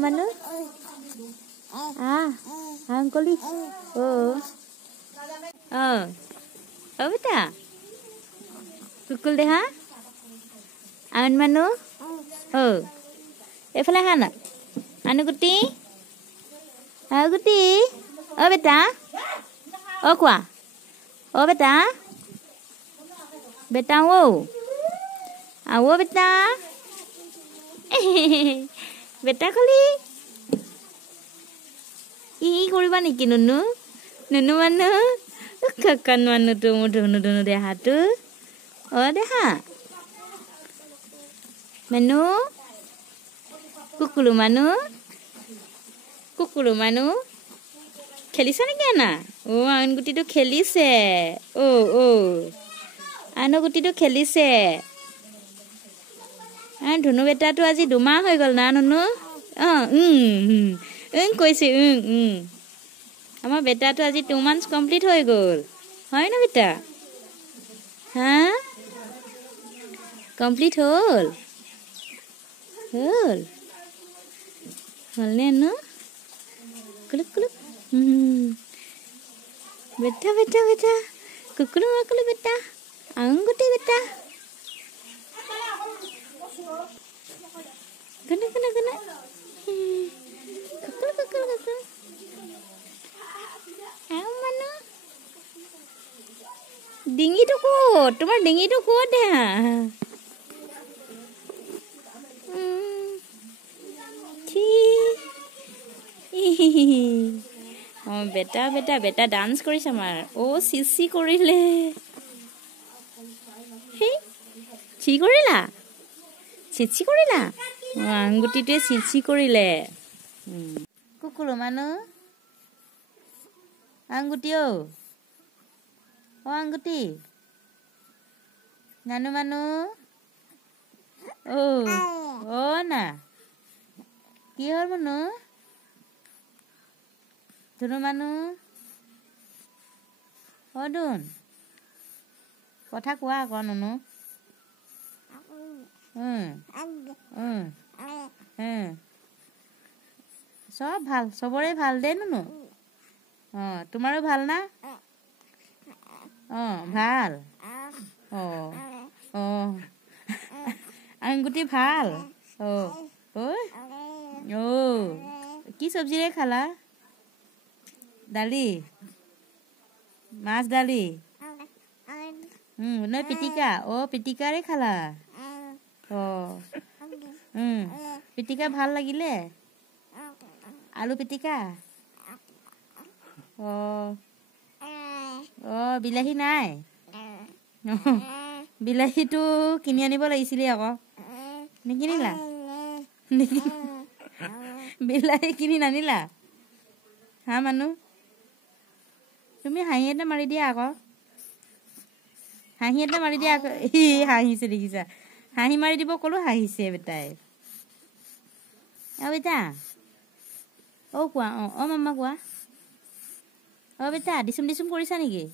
Manu? Angkoli. Beta. Kukul deh ha? Awan Manu? Efala hana. Anu guti? Guti? Beta? Kwa? Beta? Beta wo? Beta? Beta kali? Koriba niki nunu? Nunu Manu? Kakan Manu tu mudu deh hatu? Deh ha? Manu? Kukulu Manu? Kukulu Manu? Khelisa niki ana? Aun guti tu khelise. Anu guti tu khelise. Dhunu beta tu aji 2 মাহ হৈ গল না nunu? কৈছে আমাৰ বেটা তো আজি 2 months complete হৈ গল হয় না বেটা কমপ্লিট হল হলনে না কুলুক কুলুক বেটা কুকুলু বেটা আঙ্গুটি বেটা Kena. Kukul. Manu? Dingi tu kot. Tumar dingi tu kot ya. Beta dance kori samar. Sisi kori le. Hey, chi kori la. Cici korila. Angguti tu cici korile. Kukulu Manu? Angguti angguti. Nanu Manu? Na. Ki hol Manu? Dhunu Manu? Dun. Kotha koa ako nunu. সব ভাল সবৰে ভাল দে নুনু তোমাৰো ভাল না ভাল আঙ্গুটি ভাল কি সবজিৰে খালা দালি মাছ দালি না পিটিকা পিটিকাৰে খালা পিটিকা ভাল লাগিলে আলু পিটিকা বিলাহী নাই বিলাহীটো কিনি আনিব লাগিছিলে আকৌ নিকিনিলা বিলাহী কিনি নানিলা Manu তুমি হাঁহি এটা মাৰি দিয়া আকৌ হাঁহি এটা মাৰি দিয়া আকৌ হাঁহিছে দেখিছা হাঁহি মাৰি দিব কলো হাঁহিছে বেটাই বেটা কোৱা মাম্মা কোৱা বেটা দিছুম কৰিছা নেকি